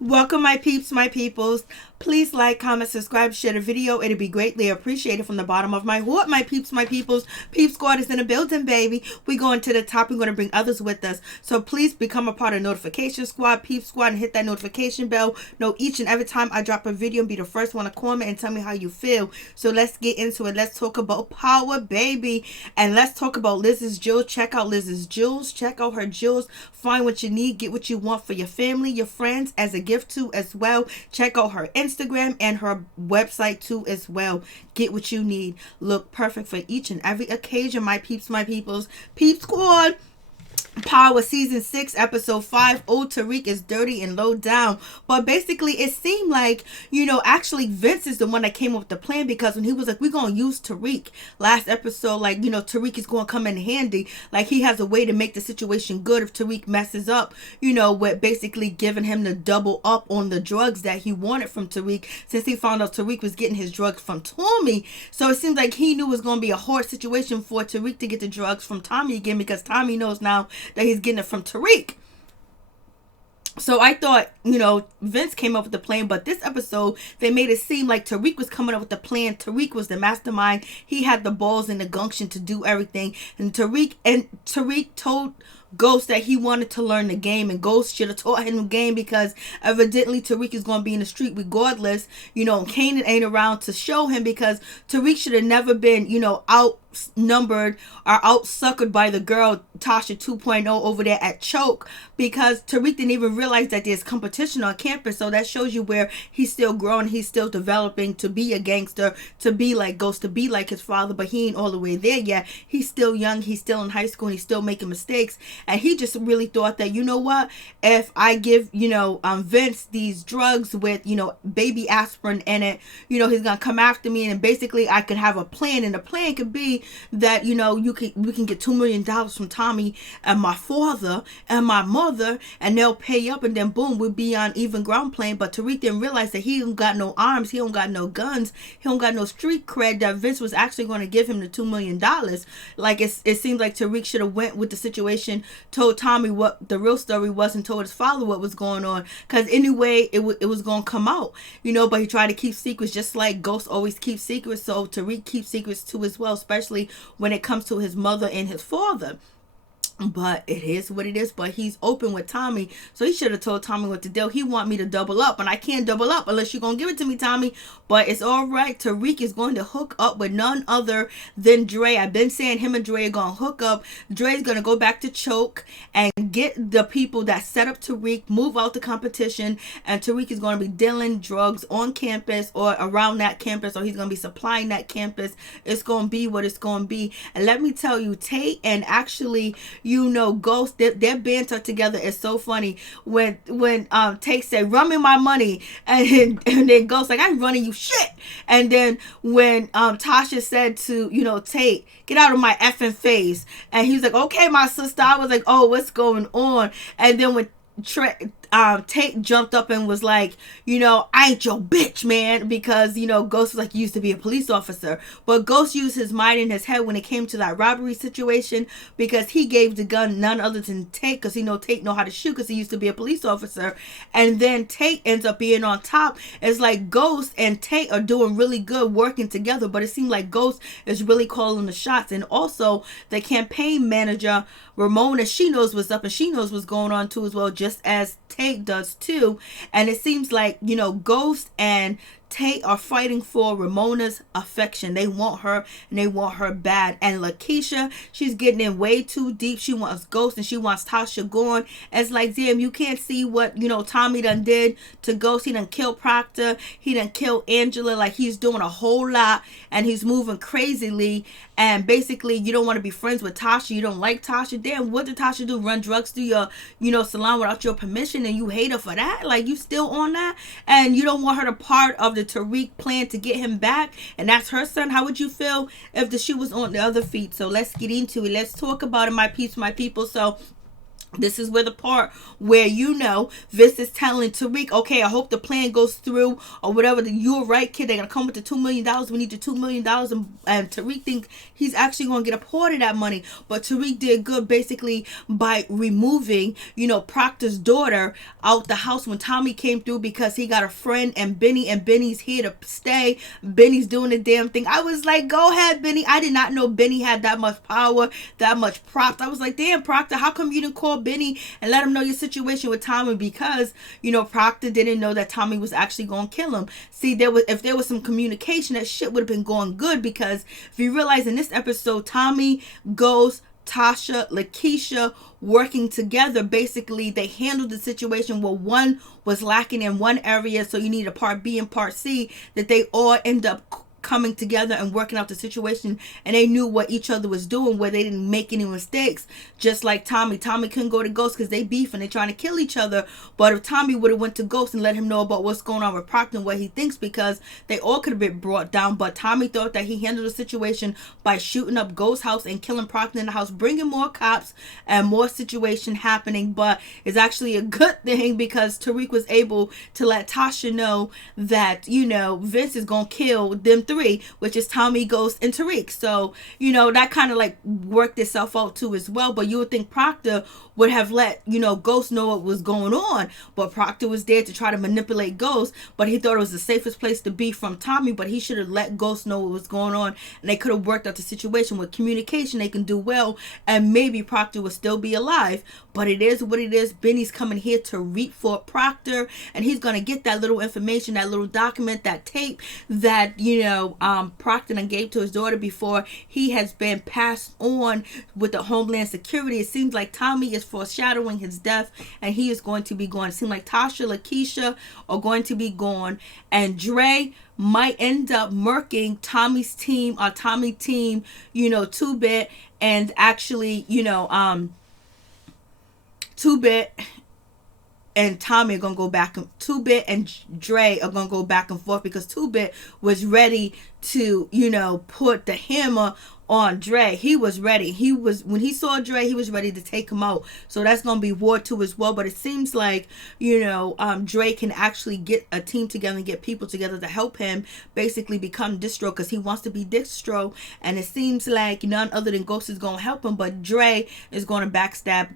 Welcome, my peeps, my peoples. Please like, comment, subscribe, share the video. It'd be greatly appreciated from the bottom of my heart, my peeps, my peoples. Peep Squad is in the building, baby. We going to the top. We're going to bring others with us. So please become a part of Notification Squad, Peep Squad, and hit that notification bell. Know each and every time I drop a video and be the first one to comment and tell me how you feel. So let's get into it. Let's talk about power, baby. And let's talk about Liz's jewels. Check out Liz's jewels. Check out her jewels. Find what you need. Get what you want for your family, your friends, as a gift too as well. Check out her Instagram and her website too as well. Get what you need. Look perfect for each and every occasion, my peeps, my peoples. Peep Squad. Power season 6 episode 5. Old Tariq is dirty and low down. But basically it seemed like, actually Vince is the one that came up with the plan, because when he was like, we're gonna use Tariq last episode, like, Tariq is gonna come in handy, like he has a way to make the situation good if Tariq messes up, with basically giving him the double up on the drugs that he wanted from Tariq, since he found out Tariq was getting his drugs from Tommy. So it seems like he knew it was gonna be a hard situation for Tariq to get the drugs from Tommy again, because Tommy knows now that he's getting it from Tariq. So I thought, Vince came up with the plan, but this episode, they made it seem like Tariq was coming up with the plan. Tariq was the mastermind. He had the balls and the gumption to do everything. And Tariq told Ghost that he wanted to learn the game, and Ghost should have taught him the game, because evidently Tariq is going to be in the street regardless. Kanan ain't around to show him, because Tariq should have never been, outnumbered or outsuckered by the girl Tasha 2.0 over there at Choke, because Tariq didn't even realize that there's competition on campus. So that shows you where he's still growing, he's still developing to be a gangster, to be like Ghost, to be like his father, but he ain't all the way there yet. He's still young, he's still in high school, and he's still making mistakes. And he just really thought that, if I give, Vince these drugs with, baby aspirin in it, he's going to come after me. And basically I could have a plan. And the plan could be that, we can get $2 million from Tommy and my father and my mother, and they'll pay up. And then boom, we'll be on even ground playing. But Tariq didn't realize that he don't got no arms. He don't got no guns. He don't got no street cred, that Vince was actually going to give him the $2 million. Like it seems like Tariq should have went with the situation, told Tommy what the real story was, and told his father what was going on, because anyway it was going to come out, but he tried to keep secrets, just like Ghost always keeps secrets. So Tariq keeps secrets too as well, especially when it comes to his mother and his father. But it is what it is. But he's open with Tommy, so he should have told Tommy what to do. He want me to double up, and I can't double up unless you're gonna give it to me, Tommy. But it's all right. Tariq is going to hook up with none other than Dre. I've been saying him and Dre are gonna hook up. Dre's gonna go back to Choke and get the people that set up Tariq, move out the competition, and Tariq is gonna be dealing drugs on campus or around that campus, or he's gonna be supplying that campus. It's gonna be what it's gonna be. And let me tell you, Tate and actually, Ghost, their banter together is so funny. When Tate said, run me my money, and then Ghost like, I ain't running you shit. And then when Tasha said to Tate, get out of my effing face, and he was like, okay, my sister. I was like, oh, what's going on? And then when Tate jumped up and was like, I ain't your bitch, man, because Ghost was like, you used to be a police officer. But Ghost used his mind in his head when it came to that robbery situation, because he gave the gun none other than Tate, because Tate know how to shoot, because he used to be a police officer. And then Tate ends up being on top. It's like Ghost and Tate are doing really good working together, but it seemed like Ghost is really calling the shots. And also the campaign manager Ramona, she knows what's up, and she knows what's going on too as well, just as Tate does too. And it seems like Ghost and Tate are fighting for Ramona's affection. They want her, and they want her bad. And Lakeisha, she's getting in way too deep. She wants Ghost, and she wants Tasha gone. It's like, damn, you can't see what Tommy done did to Ghost. He done killed Proctor, he done killed Angela. Like, he's doing a whole lot, and he's moving crazily. And basically, you don't want to be friends with Tasha. You don't like Tasha. Damn, what did Tasha do? Run drugs through your salon without your permission, and you hate her for that? Like, you still on that? And you don't want her to part of the Tariq plan to get him back, and that's her son? How would you feel if the shoe was on the other feet? So let's get into it. Let's talk about it, my peeps, my people. So This is where the part where, Vince is telling Tariq, okay, I hope the plan goes through or whatever. You're right, kid. They're going to come with the $2 million. We need the $2 million. And Tariq thinks he's actually going to get a part of that money. But Tariq did good basically by removing, Proctor's daughter out the house when Tommy came through because he got a friend and Benny's here to stay. Benny's doing the damn thing. I was like, go ahead, Benny. I did not know Benny had that much power, that much props. I was like, damn, Proctor, how come you didn't call Benny and let him know your situation with Tommy? Because Proctor didn't know that Tommy was actually going to kill him. See, if there was some communication, that shit would have been going good. Because if you realize in this episode, Tommy, Ghost, Tasha, Lakeisha working together, basically they handled the situation where one was lacking in one area, so you need a part B and part C, that they all end up coming together and working out the situation, and they knew what each other was doing, where they didn't make any mistakes. Just like Tommy couldn't go to Ghost because they beef and they trying to kill each other. But if Tommy would have went to Ghost and let him know about what's going on with Proctor and what he thinks, because they all could have been brought down, but Tommy thought that he handled the situation by shooting up Ghost's house and killing Proctor in the house, bringing more cops and more situation happening. But it's actually a good thing because Tariq was able to let Tasha know that Vince is gonna kill them three, which is Tommy, Ghost, and Tariq. So that kind of like worked itself out too as well. But you would think Proctor would have let Ghost know what was going on, but Proctor was there to try to manipulate Ghost, but he thought it was the safest place to be from Tommy. But he should have let Ghost know what was going on, and they could have worked out the situation. With communication, they can do well, and maybe Proctor would still be alive. But it is what it is. Benny's coming here to reap for Proctor, and he's gonna get that little information, that little document, that tape that Proctor and gave to his daughter before he has been passed on with the Homeland Security. It seems like Tommy is foreshadowing his death, and he is going to be gone. It seems like Tasha, Lakeisha are going to be gone, and Dre might end up murking Tommy's team, Tommy team, Two-Bit, and actually, Two-Bit and Tommy are gonna go back, and Two-Bit and Dre are gonna go back and forth, because Two-Bit was ready to put the hammer on Dre. He was ready. When he saw Dre, he was ready to take him out. So that's gonna be War 2 as well. But it seems like Dre can actually get a team together and get people together to help him basically become distro, because he wants to be distro, and it seems like none other than Ghost is gonna help him. But Dre is gonna backstab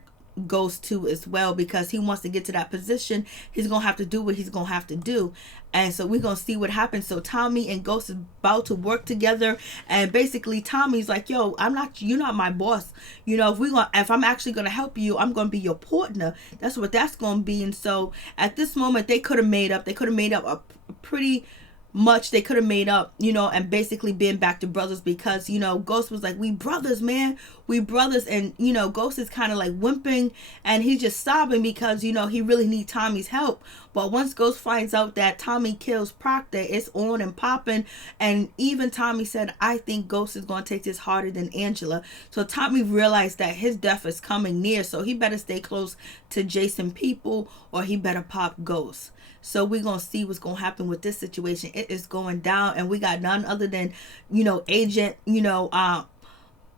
Ghost too as well, because he wants to get to that position. He's gonna have to do what he's gonna have to do, and so we're gonna see what happens. So Tommy and Ghost is about to work together, and basically Tommy's like, yo, you're not my boss. If I'm actually gonna help you, I'm gonna be your partner. That's what that's gonna be. And so at this moment, they could have made up a pretty much. They could have made up, and basically been back to brothers, because Ghost was like, we brothers, man, we brothers. And Ghost is kind of like whimpering, and he's just sobbing because he really needs Tommy's help. But once Ghost finds out that Tommy kills Proctor, it's on and popping. And even Tommy said, I think Ghost is going to take this harder than Angela. So Tommy realized that his death is coming near, so he better stay close to Jason people, or he better pop Ghost. So we're going to see what's going to happen with this situation. It is going down, and we got none other than, Agent,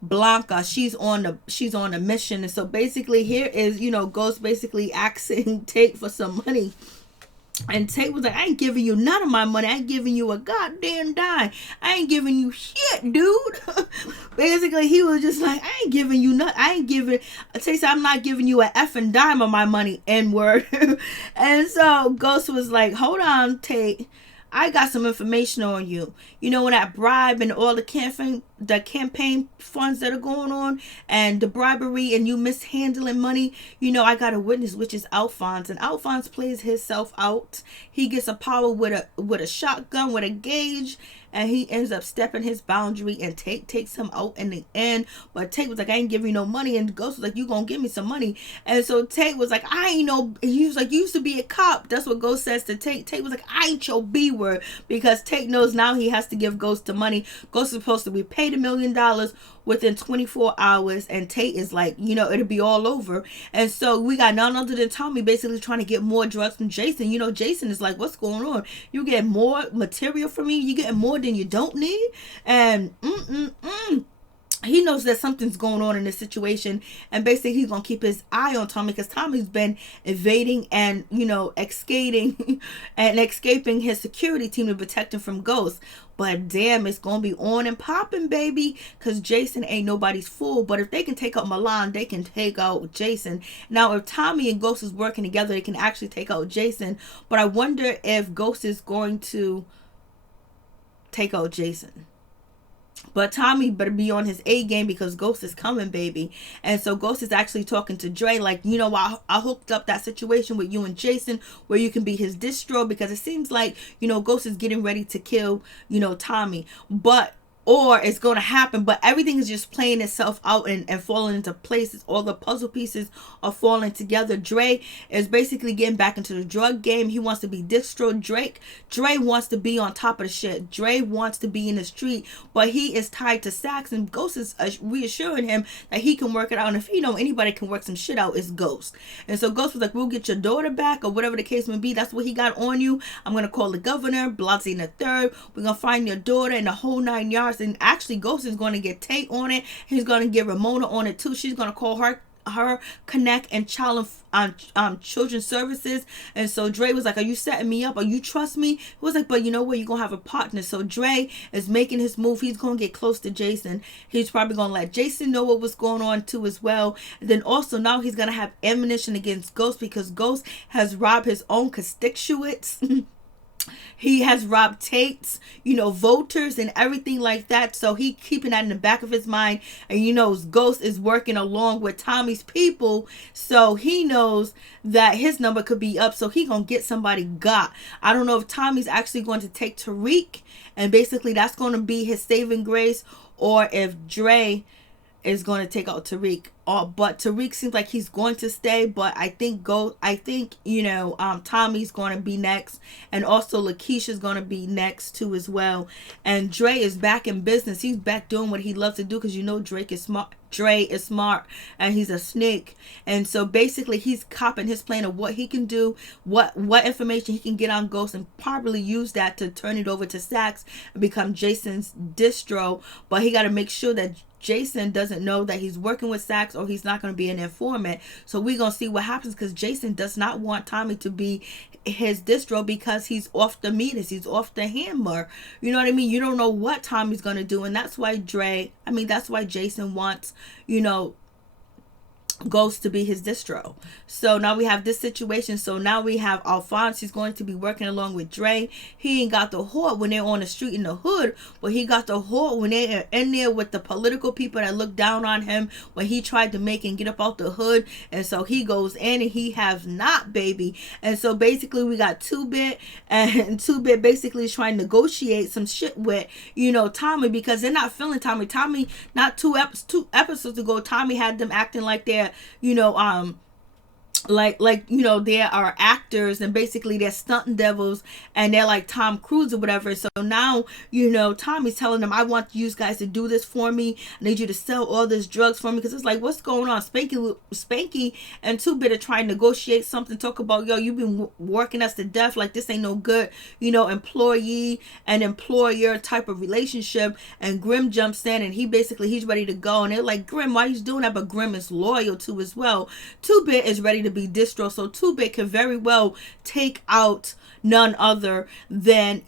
Blanca. She's on a mission. And so basically here is, Ghost basically asking Tate for some money. And Tate was like, I ain't giving you none of my money. I ain't giving you a goddamn dime. I ain't giving you shit, dude. Basically, he was just like, I ain't giving you nothing. Tate said, I'm not giving you a effing dime of my money, N-word. And so Ghost was like, hold on, Tate. I got some information on you. When that bribe and all the campaign funds that are going on, and the bribery, and you mishandling money, I got a witness, which is Alphonse. And Alphonse plays himself out. He gets a power with a shotgun, with a gauge, and he ends up stepping his boundary, and Tate takes him out in the end. But Tate was like, I ain't giving you no money. And Ghost was like, you gonna give me some money. And so Tate was like, I ain't no, he was like, you used to be a cop. That's what Ghost says to Tate. Tate was like, I ain't your B word, because Tate knows now he has to give Ghost the money. Ghost is supposed to be paid $1 million within 24 hours, and Tate is like, it'll be all over. And so we got none other than Tommy basically trying to get more drugs from Jason. Jason is like, what's going on? You get more material from me? You getting more than you don't need? And he knows that something's going on in this situation, and basically he's gonna keep his eye on Tommy because Tommy's been evading and escaping and escaping his security team to protect him from ghosts. But damn, it's gonna be on and popping, baby, because Jason ain't nobody's fool. But if they can take out Milan, they can take out Jason. Now, if Tommy and Ghost is working together, they can actually take out Jason. But I wonder if Ghost is going to take out Jason. But Tommy better be on his A game because Ghost is coming, baby. And so Ghost is actually talking to Dre like, I hooked up that situation with you and Jason where you can be his distro, because it seems like, Ghost is getting ready to kill, Tommy. Or it's going to happen, but everything is just playing itself out and falling into places. All the puzzle pieces are falling together. Dre is basically getting back into the drug game. He wants to be distro Drake. Dre wants to be on top of the shit. Dre wants to be in the street, but he is tied to Sax, and Ghost is reassuring him that he can work it out. And if anybody can work some shit out, it's Ghost. And so Ghost was like, we'll get your daughter back, or whatever the case may be. That's what he got on you. I'm going to call the governor, Blasey in the third. We're going to find your daughter and the whole 9 yards. And actually Ghost is going to get Tate on it. He's going to get Ramona on it too. She's going to call her Connect and Child Children's Services. And so Dre was like, are you setting me up? Or you trust me? He was like, but you know what? You're going to have a partner. So Dre is making his move. He's going to get close to Jason. He's probably going to let Jason know what was going on too as well. And then also now he's going to have ammunition against Ghost because Ghost has robbed his own constituents. He has robbed Tate's, voters and everything like that. So he keeping that in the back of his mind. And Ghost is working along with Tommy's people. So he knows that his number could be up. So he gonna get somebody got. I don't know if Tommy's actually going to take Tariq. And basically that's going to be his saving grace. Or if Dre is going to take out Tariq. But Tariq seems like he's going to stay. But I think Tommy's going to be next. And also Lakeisha's going to be next too as well. And Dre is back in business. He's back doing what he loves to do because Drake is smart. Dre is smart and he's a snake. And so basically he's copping his plan of what he can do, what information he can get on Ghost, and probably use that to turn it over to Sax and become Jason's distro. But he got to make sure that Jason doesn't know that he's working with Sax, or he's not going to be an informant. So we're going to see what happens, because Jason does not want Tommy to be his distro because he's off the meters. He's off the hammer. You know what I mean? You don't know what Tommy's going to do. And that's why that's why Jason wants, Ghost to be his distro. So now we have this situation. So now we have Alphonse. He's going to be working along with Dre. He ain't got the hoard when they're on the street in the hood, but he got the hoard when they're in there with the political people that look down on him when he tried to make and get up out the hood. And so he goes in and he has not, baby. And so basically we got 2-Bit, and 2-Bit basically is trying to negotiate some shit with Tommy, because they're not feeling Tommy. Not two episodes ago, Tommy had them acting like they're they are actors, and basically they're stunting devils, and they're like Tom Cruise or whatever. So now Tommy's telling them, I want you guys to do this for me. I need you to sell all this drugs for me, because it's like, what's going on? Spanky and 2-Bit are trying to negotiate something, talk about, you've been working us to death, like this ain't no good employee and employer type of relationship. And Grim jumps in and he's ready to go, and they're like, Grim, why you doing that? But Grim is loyal too as well. 2-Bit is ready to be distro, so 2-Bit can very well take out none other than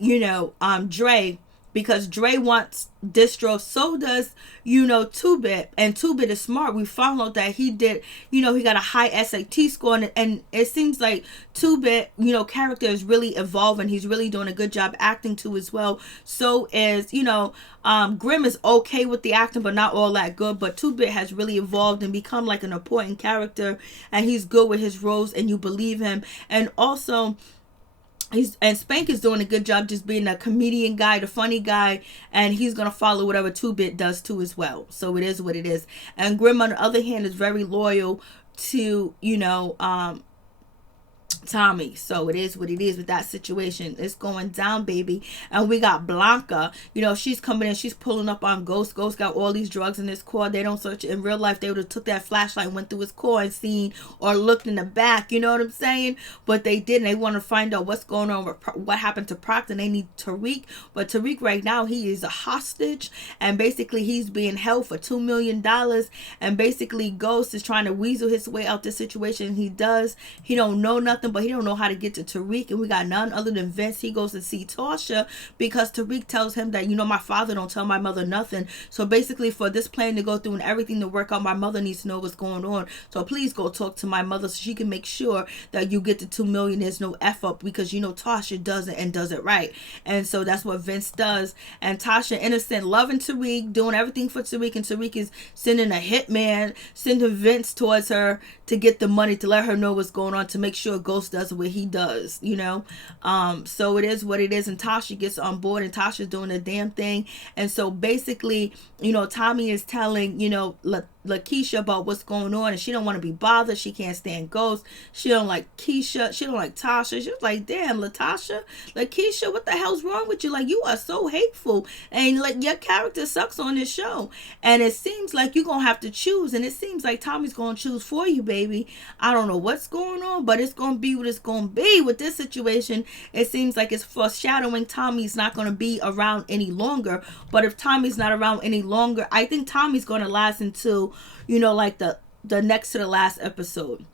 Dre, because Dre wants distro, so does 2-Bit, and 2-Bit is smart. We found out that he did, he got a high SAT score, and it seems like 2-Bit character is really evolving. He's really doing a good job acting too as well. So is Grim is okay with the acting, but not all that good. But 2-Bit has really evolved and become like an important character, and he's good with his roles, and you believe him. And also Spank is doing a good job just being a comedian guy, the funny guy, and he's gonna follow whatever 2-Bit does too as well. So it is what it is. And Grim, on the other hand, is very loyal to Tommy. So it is what it is with that situation. It's going down, baby. And we got Blanca. You know, she's coming in. She's pulling up on Ghost. Ghost got all these drugs in his car. They don't search it. In real life, they would have took that flashlight and went through his car and seen or looked in the back. You know what I'm saying? But they didn't. They want to find out what's going on with what happened to Proctor. And they need Tariq. But Tariq right now, he is a hostage. And basically, he's being held for $2 million. And basically, Ghost is trying to weasel his way out this situation. He does. He don't know nothing, but he don't know how to get to Tariq. And we got none other than Vince. He goes to see Tasha because Tariq tells him that, you know, my father don't tell my mother nothing. So basically, for this plan to go through and everything to work out, my mother needs to know what's going on. So please go talk to my mother so she can make sure that you get the $2 million. There's no F up, because you know Tasha does it and does it right. And so that's what Vince does. And Tasha, innocent, loving Tariq, doing everything for Tariq, and Tariq is sending a hitman, sending Vince towards her to get the money, to let her know what's going on, to make sure Ghost does what he does, you know. So it is what it is. And Tasha gets on board, and Tasha's doing the damn thing. And so basically, you know, Tommy is telling, you know, Lakeisha about what's going on, and she don't want to be bothered. She can't stand Ghost. She don't like Keisha. She don't like Tasha. She was like, damn, Lakeisha, what the hell's wrong with you? Like, you are so hateful, and like your character sucks on this show. And it seems like you're gonna have to choose, and it seems like Tommy's gonna choose for you, baby. I don't know what's going on, but it's gonna be what it's gonna be with this situation. It seems like it's foreshadowing Tommy's not gonna be around any longer. But if Tommy's not around any longer, I think Tommy's gonna last until, you know, like the next to the last episode,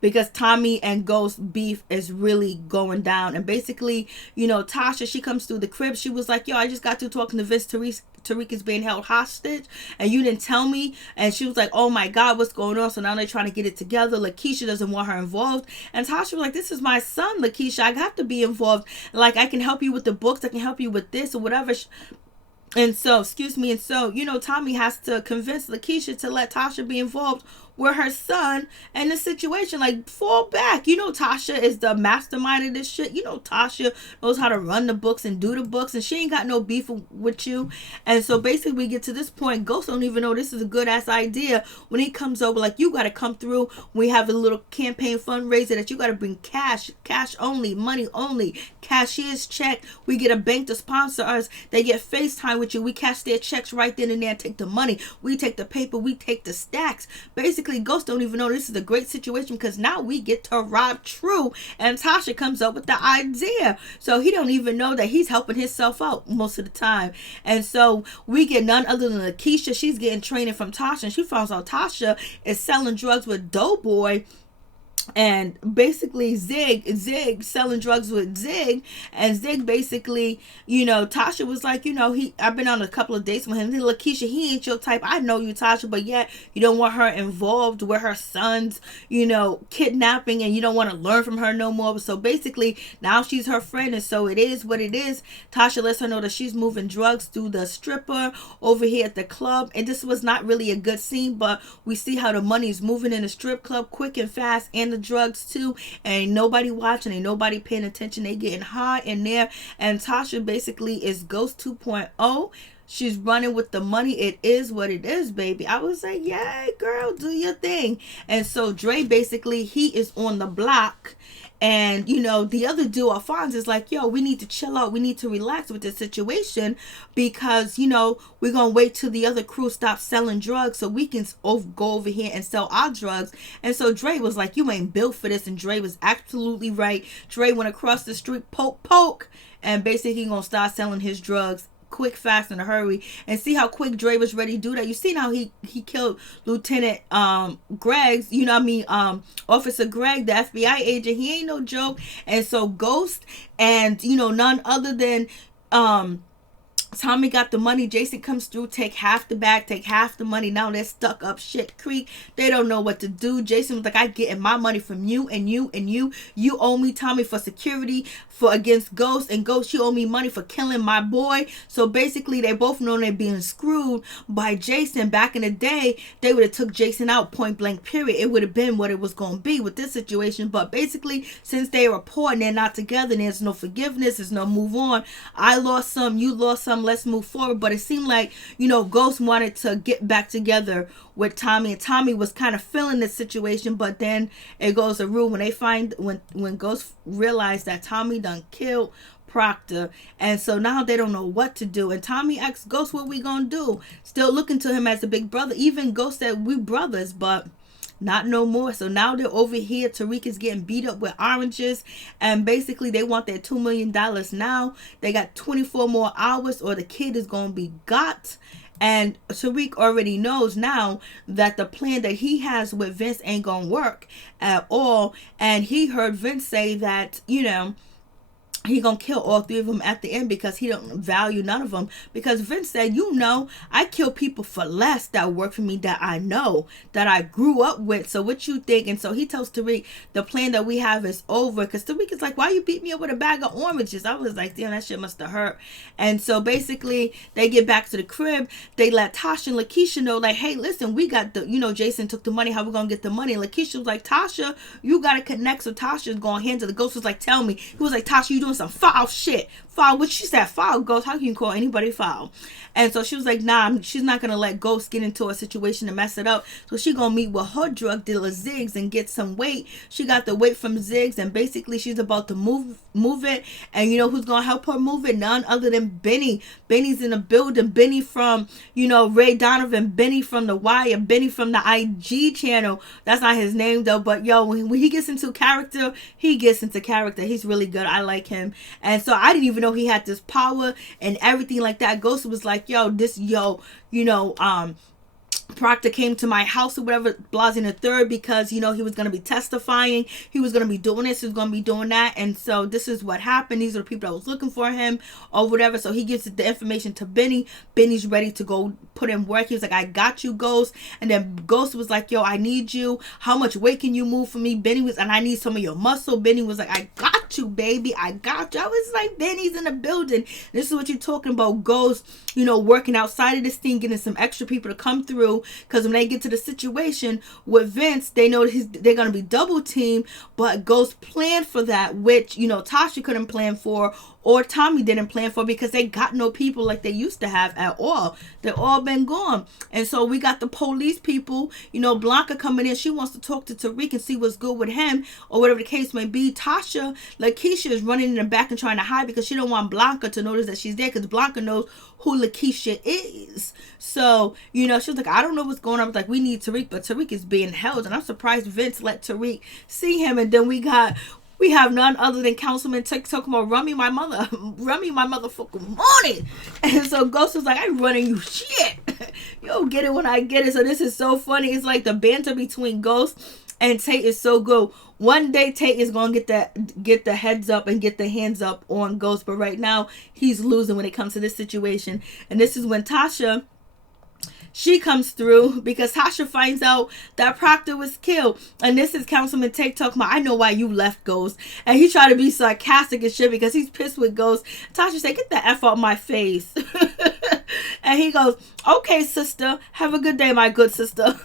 because Tommy and Ghost beef is really going down. And basically, you know, Tasha, she comes through the crib. She was like, yo, I just got through talking to Vince. Tariq is being held hostage and you didn't tell me. And she was like, oh my God, what's going on? So now they're trying to get it together. Lakeisha doesn't want her involved. And Tasha was like, this is my son, Lakeisha. I have to be involved. Like, I can help you with the books. I can help you with this or whatever. And so, you know, Tommy has to convince Lakeisha to let Tasha be involved with her son and the situation. Like, fall back. You know, Tasha is the mastermind of this shit. You know, Tasha knows how to run the books and do the books, and she ain't got no beef with you. And so basically we get to this point. Ghost don't even know this is a good ass idea when he comes over. Like, you got to come through. We have a little campaign fundraiser that you got to bring cash only, money only, cashier's check. We get a bank to sponsor us. They get FaceTime with you. We cash their checks right then and there and take the money. We take the paper. We take the stacks. Basically, Ghost don't even know this is a great situation, because now we get to rob True, and Tasha comes up with the idea. So he don't even know that he's helping himself out most of the time. And so we get none other than Lakeisha. She's getting training from Tasha, and she finds out Tasha is selling drugs with Doughboy. And basically Zig selling drugs with Zig, and Zig basically, you know, Tasha was like, you know, I've been on a couple of dates with him. Lakeisha, he ain't your type. I know you, Tasha, but yet you don't want her involved with her son's, you know, kidnapping, and you don't want to learn from her no more. So basically now she's her friend, and so it is what it is. Tasha lets her know that she's moving drugs through the stripper over here at the club, and this was not really a good scene, but we see how the money's moving in the strip club quick and fast, and the drugs too, and ain't nobody watching, ain't nobody paying attention. They getting high in there, and Tasha basically is Ghost 2.0. She's running with the money. It is what it is, baby. I was like, yay, girl, do your thing. And so Dre, basically, he is on the block. And, you know, the other dude, Alphonse, is like, yo, we need to chill out. We need to relax with this situation, because, you know, we're going to wait till the other crew stops selling drugs so we can go over here and sell our drugs. And so Dre was like, you ain't built for this. And Dre was absolutely right. Dre went across the street, poke, and basically going to start selling his drugs quick, fast, in a hurry. And see how quick Dre was ready to do that. You seen how he killed Lieutenant Greg's, you know what I mean, Officer Greg, the FBI agent. He ain't no joke. And so Ghost and, you know, none other than Tommy got the money. Jason comes through, take half the bag, take half the money. Now they're stuck up shit creek. They don't know what to do. Jason was like, I getting my money from you and you and you. You owe me, Tommy, for security for against Ghost, and Ghost, you owe me money for killing my boy. So basically they both know they're being screwed by Jason. Back in the day, they would have took Jason out, point blank, period. It would have been what it was going to be with this situation. But basically, since they were poor and they're not together, and there's no forgiveness, there's no move on. I lost some, you lost some. let's move forward. But it seemed like, Ghost wanted to get back together with Tommy, and Tommy was kind of feeling the situation. But then it goes a rule when they find, when Ghost realized that Tommy done killed Proctor, and so now they don't know what to do. And Tommy asks Ghost, what we gonna do? Still looking to him as a big brother. Even Ghost said, we brothers, but not no more. So now they're over here. Tariq is getting beat up with oranges, and basically they want their $2 million now. They got 24 more hours or the kid is gonna be got. And Tariq already knows now that the plan that he has with Vince ain't gonna work at all. And he heard Vince say that, he gonna kill all three of them at the end because he don't value none of them. Because Vince said, I kill people for less that work for me, that I know, that I grew up with. So what you think? And so he tells Tariq the plan that we have is over. Because Tariq is like, why you beat me up with a bag of oranges? I was like, damn, that shit must have hurt. And so basically they get back to the crib. They let Tasha and Lakeisha know, like, hey, listen, we got the, Jason took the money. How we gonna get the money? And Lakeisha was like, Tasha, you gotta connect. So Tasha's gonna handle. The Ghost was like, tell me. He was like, Tasha, you doing some foul shit. Foul, which she said, foul, Ghost, how can you call anybody foul? And so she was like, nah, she's not gonna let Ghost get into a situation to mess it up. So she gonna meet with her drug dealer Ziggs and get some weight. She got the weight from Ziggs, and basically she's about to move it. And who's gonna help her move it? None other than Benny. Benny's in the building. Benny from Ray Donovan, Benny from The Wire, Benny from the IG channel. That's not his name though, but when he gets into character, he gets into character. He's really good. I like him. And so I didn't even know he had this power and everything like that. Ghost was like, Proctor came to my house or whatever, Blasing the third, because he was going to be testifying, he was going to be doing this, he was going to be doing that, and so this is what happened. These are the people that was looking for him or whatever. So he gives the information to Benny. Benny's ready to go put in work. He was like, I got you, Ghost. And then Ghost was like, yo, I need you. How much weight can you move for me? Benny was, and I need some of your muscle. Benny was like, I got you, baby, I got you. I was like, Benny's in the building. This is what you're talking about. Ghost, working outside of this thing, getting some extra people to come through. Because when they get to the situation with Vince, they know they're going to be double teamed. But Ghost planned for that, which, Tasha couldn't plan for, or Tommy didn't plan for, because they got no people like they used to have at all. They're all been gone. And so we got the police people, Blanca coming in. She wants to talk to Tariq and see what's good with him, or whatever the case may be. Tasha, Lakeisha, is running in the back and trying to hide because she don't want Blanca to notice that she's there, because Blanca knows who Lakeisha is. So, she was like, I don't know what's going on. I was like, we need Tariq, but Tariq is being held. And I'm surprised Vince let Tariq see him. And then we have none other than Councilman Tate talking about run me my motherfucking money. And so Ghost was like, I'm running you shit. You'll get it when I get it. So this is so funny. It's like the banter between Ghost and Tate is so good. One day Tate is going to get the heads up and get the hands up on Ghost. But right now he's losing when it comes to this situation. And this is when Tasha, she comes through, because Tasha finds out that Proctor was killed. And this is Councilman Tate talking about, I know why you left, Ghost. And he tried to be sarcastic and shit because he's pissed with Ghost. Tasha said, get the F out my face. And he goes, okay, sister, have a good day, my good sister.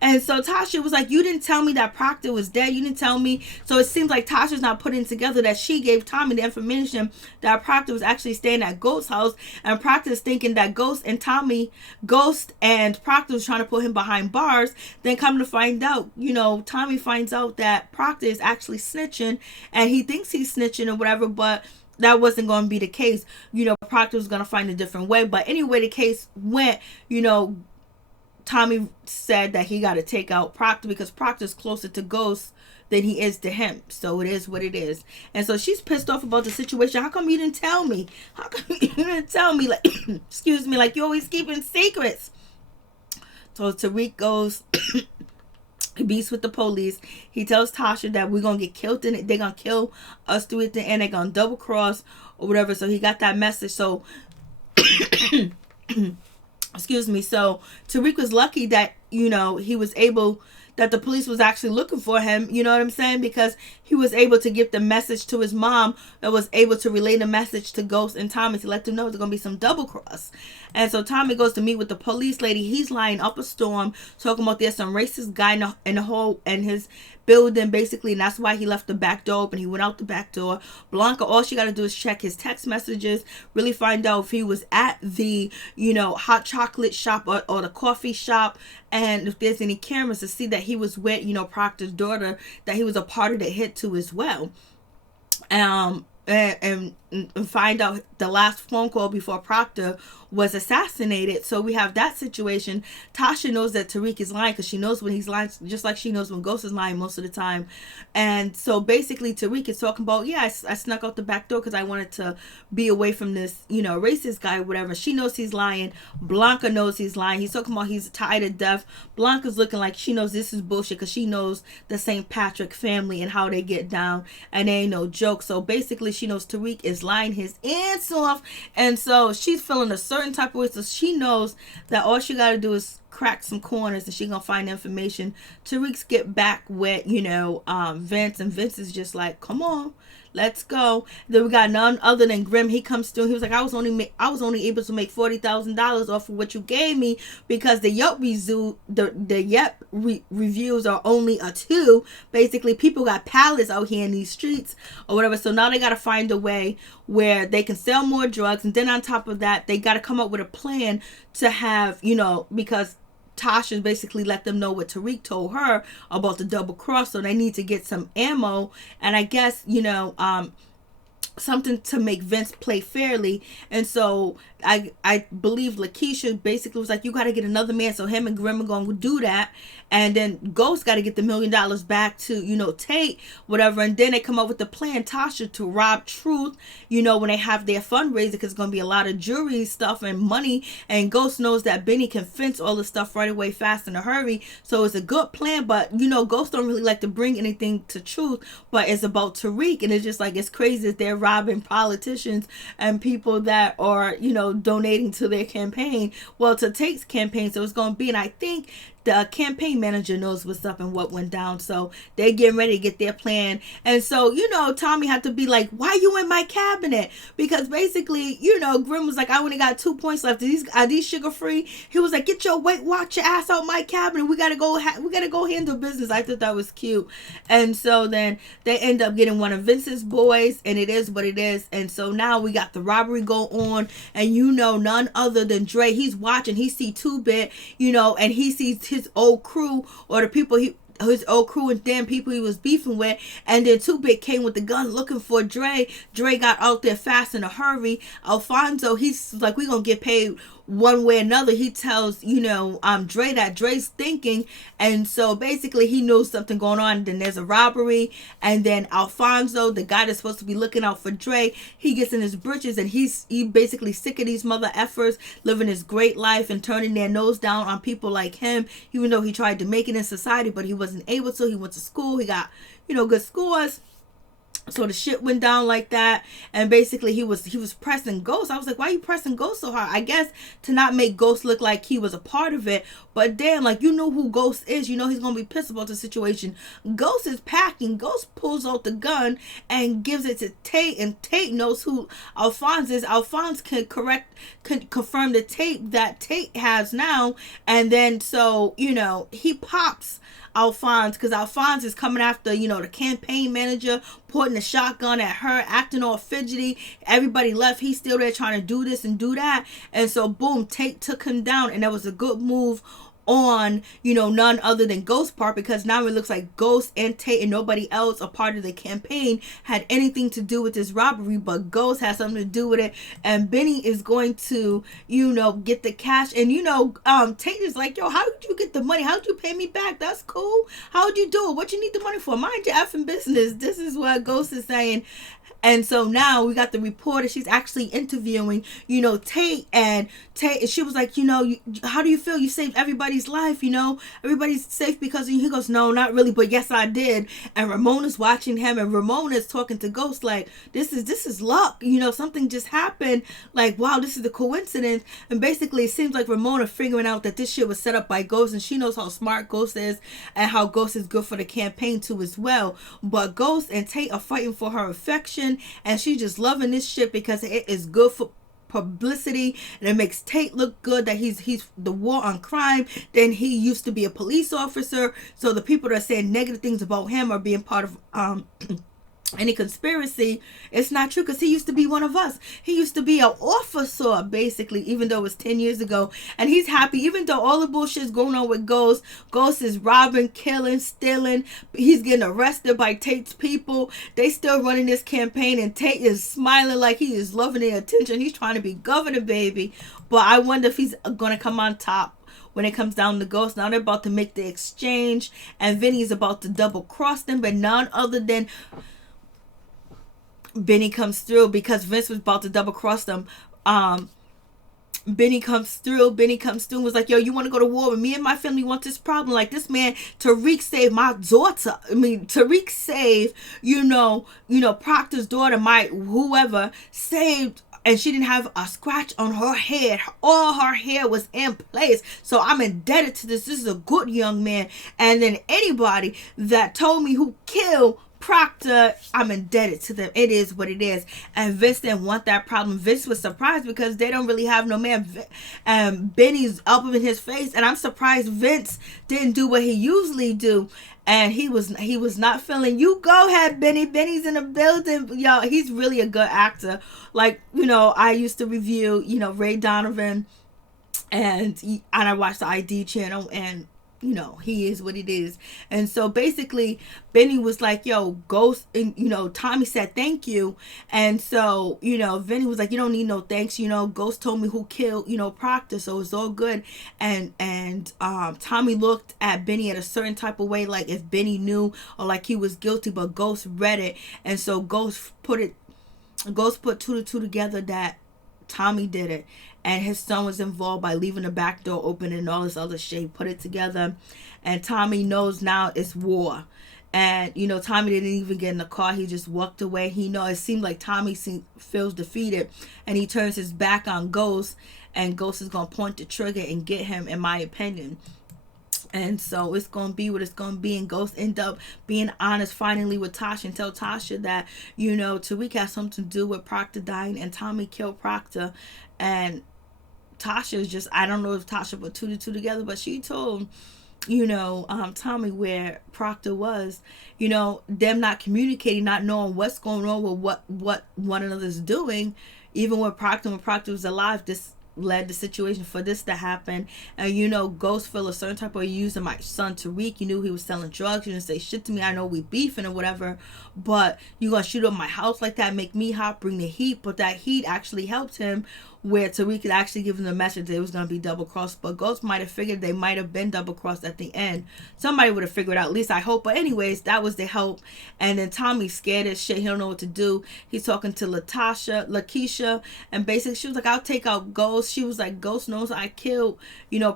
And so Tasha was like, you didn't tell me that Proctor was dead. You didn't tell me. So it seems like Tasha's not putting together that she gave Tommy the information that Proctor was actually staying at Ghost's house. And Proctor's thinking that Ghost and Proctor was trying to put him behind bars. Then come to find out, Tommy finds out that Proctor is actually snitching, and he thinks he's snitching or whatever, but that wasn't going to be the case. Proctor was going to find a different way. But anyway, the case went, Tommy said that he got to take out Proctor because Proctor's closer to Ghost than he is to him. So it is what it is. And so she's pissed off about the situation. How come you didn't tell me? How come you didn't tell me? Like, excuse me, like, you're always keeping secrets. So Tariq goes, he beats with the police. He tells Tasha that we're going to get killed in it. They're going to kill us through at the end. They're going to double cross or whatever. So he got that message. So, excuse me. So Tariq was lucky that, he was able, that the police was actually looking for him, you know what I'm saying? Because he was able to give the message to his mom, that was able to relay the message to Ghost and Tommy to let them know there's going to be some double cross. And so Tommy goes to meet with the police lady. He's lying up a storm, talking about there's some racist guy in the hole, and his building, basically, and that's why he left the back door open. He went out the back door. Blanca, all she got to do is check his text messages, really find out if he was at the, hot chocolate shop or the coffee shop, and if there's any cameras to see that he was with, Proctor's daughter, that he was a part of the hit too as well. And find out the last phone call before Proctor was assassinated. So we have that situation. Tasha knows that Tariq is lying because she knows when he's lying, just like she knows when Ghost is lying most of the time. And so basically Tariq is talking about, I snuck out the back door because I wanted to be away from this, racist guy or whatever. She knows he's lying. Blanca knows he's lying. He's talking about he's tired of death. Blanca's looking like she knows this is bullshit because she knows the St. Patrick family and how they get down, and they ain't no joke. So basically she knows Tariq is lying his ass off, and so she's feeling a certain type of way. So she knows that all she got to do is crack some corners and she gonna find information. Tariq's get back with Vince, and Vince is just like, come on, let's go. Then we got none other than Grimm. He comes through. He was like, I was only able to make $40,000 off of what you gave me because the Yelp reviews are only a 2. Basically, people got pallets out here in these streets or whatever. So now they got to find a way where they can sell more drugs, and then on top of that, they got to come up with a plan to have, because Tasha basically let them know what Tariq told her about the double cross, so they need to get some ammo, and I guess something to make Vince play fairly. And so I believe Lakeisha basically was like, you got to get another man, so him and Grimm are going to do that, and then Ghost got to get the $1 million back to Tate, whatever. And then they come up with the plan, Tasha, to rob Truth when they have their fundraiser, because it's going to be a lot of jewelry stuff and money, and Ghost knows that Benny can fence all the stuff right away fast in a hurry. So it's a good plan, but Ghost don't really like to bring anything to Truth, but it's about Tariq, and it's just like, it's crazy that they're robbing politicians and people that are donating to their campaign, to Tate's campaign. So it's going to be, and I think the campaign manager knows what's up and what went down, so they're getting ready to get their plan. And so Tommy had to be like, why you in my cabinet? Because basically Grimm was like, I only got 2 points left. Are these sugar free? He was like, get your Weight Watch your ass out my cabinet. We gotta go handle business. I thought that was cute. And so then they end up getting one of Vincent's boys, and it is what it is. And so now we got the robbery go on, and none other than Dre, he's watching. He see 2-Bit, and he sees his old crew, or the people his old crew and damn people he was beefing with, and then 2-Bit came with the gun looking for Dre. Dre got out there fast in a hurry. Alfonso, he's like, we gonna get paid one way or another. He tells Dre that Dre's thinking, and so basically he knows something going on. Then there's a robbery, and then Alfonso, the guy that's supposed to be looking out for Dre, he gets in his britches, and he basically sick of these mother effers living his great life and turning their nose down on people like him, even though he tried to make it in society, but he wasn't able to. He went to school, he got good scores. So the shit went down like that, and basically he was pressing Ghost. I was like, why are you pressing Ghost so hard? I guess to not make Ghost look like he was a part of it, but damn, like, who Ghost is, he's gonna be pissed about the situation. Ghost is packing. Ghost pulls out the gun and gives it to Tate, and Tate knows who Alphonse is. Alphonse can confirm the tape that Tate has now, and then so he pops Alphonse, because Alphonse is coming after the campaign manager, pointing the shotgun at her, acting all fidgety. Everybody left, he's still there trying to do this and do that, and so boom, Tate took him down, and that was a good move on none other than Ghost part, because now it looks like Ghost and Tate and nobody else a part of the campaign had anything to do with this robbery, but Ghost has something to do with it, and Benny is going to get the cash. And Tate is like, yo, how did you get the money? How did you pay me back? That's cool. How did you do it? What you need the money for? Mind your effing business. This is what Ghost is saying. And so now we got the reporter. She's actually interviewing, Tate. And Tate, she was like, how do you feel? You saved everybody's life, everybody's safe because of you. He goes, no, not really, but yes, I did. And Ramona's watching him, and Ramona's talking to Ghost like, this is luck. Something just happened. Like, wow, this is the coincidence. And basically, it seems like Ramona figuring out that this shit was set up by Ghost, and she knows how smart Ghost is and how Ghost is good for the campaign too as well. But Ghost and Tate are fighting for her affection, and she's just loving this shit because it is good for publicity, and it makes Tate look good that he's the war on crime. Then he used to be a police officer, so the people that are saying negative things about him are being part of any conspiracy. It's not true, because he used to be one of us. He used to be an officer, basically, even though it was 10 years ago. And he's happy, even though all the bullshit's going on with Ghost. Ghost is robbing, killing, stealing. He's getting arrested by Tate's people. They still running this campaign, and Tate is smiling like he is loving the attention. He's trying to be governor, baby. But I wonder if he's going to come on top when it comes down to Ghost. Now they're about to make the exchange, and Vinny's about to double cross them, but none other than Benny comes through, because Vince was about to double cross them. Benny comes through and was like, yo, you want to go to war with me? And my family want this problem. Like, this man Tariq saved my daughter. Tariq saved, Proctor's daughter, my whoever, saved, and she didn't have a scratch on her head. All her hair was in place. So I'm indebted to this. This is a good young man. And then anybody that told me who killed Proctor, I'm indebted to them. It is what it is. And Vince didn't want that problem. Vince was surprised because they don't really have no man. Benny's up in his face, and I'm surprised Vince didn't do what he usually do. And he was not feeling, you go ahead, Benny. Benny's in the building. Yo, he's really a good actor. Like, I used to review, Ray Donovan, and I watched the ID channel, and he is what it is. And so basically Benny was like, yo, Ghost, and Tommy said thank you. And so Vinny was like, you don't need no thanks, Ghost told me who killed Proctor, so it's all good. And Tommy looked at Benny at a certain type of way, like if Benny knew or like he was guilty, but Ghost read it. And so Ghost put two to two together that Tommy did it, and his son was involved by leaving the back door open and all this other shit. He put it together, and Tommy knows now it's war. And Tommy didn't even get in the car. He just walked away. It seemed like Tommy feels defeated, and he turns his back on Ghost, and Ghost is gonna point the trigger and get him, in my opinion. And so it's going to be what it's going to be. And Ghost end up being honest finally with Tasha and tell Tasha that, Tariq has something to do with Proctor dying, and Tommy killed Proctor. And Tasha is just, I don't know if Tasha put two to two together, but she told, Tommy where Proctor was, them not communicating, not knowing what's going on with what one another's doing. Even when Proctor was alive, this led the situation for this to happen. And Ghost feel a certain type of way using my son Tariq. You knew he was selling drugs. You didn't say shit to me. I know we beefing or whatever, but you gonna shoot up my house like that, make me hot, bring the heat. But that heat actually helped him, where Tariq had actually given the message that it was going to be double crossed. But Ghost might have figured they might have been double crossed at the end. Somebody would have figured out, at least I hope. But anyways, that was the help. And then Tommy's scared as shit. He don't know what to do. He's talking to Lakeisha, and basically she was like, I'll take out Ghost. She was like, Ghost knows I killed,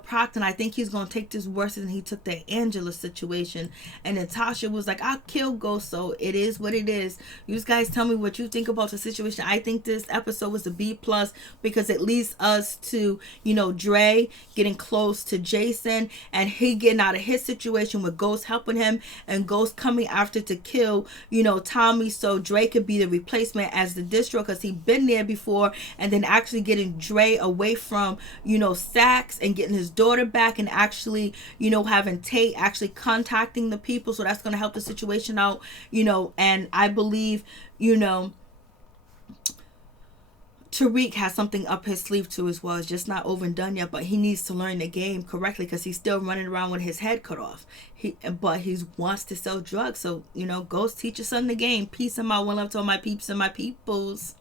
Proctor, and I think he's going to take this worse than he took the Angela situation. And then Tasha was like, I'll kill Ghost, so it is what it is. You guys tell me what you think about the situation. I think this episode was a B+, because it leads us to, Dre getting close to Jason, and he getting out of his situation with Ghost helping him, and Ghost coming after to kill, Tommy, so Dre could be the replacement as the distro, because he been there before. And then actually getting Dre away from, Sax, and getting his daughter back, and actually, having Tate actually contacting the people. So that's going to help the situation out, and I believe, Tariq has something up his sleeve too as well. It's just not over and done yet, but he needs to learn the game correctly, because he's still running around with his head cut off. But he wants to sell drugs. So, Ghost, teach your son the game. Peace and my one love to all my peeps and my peoples.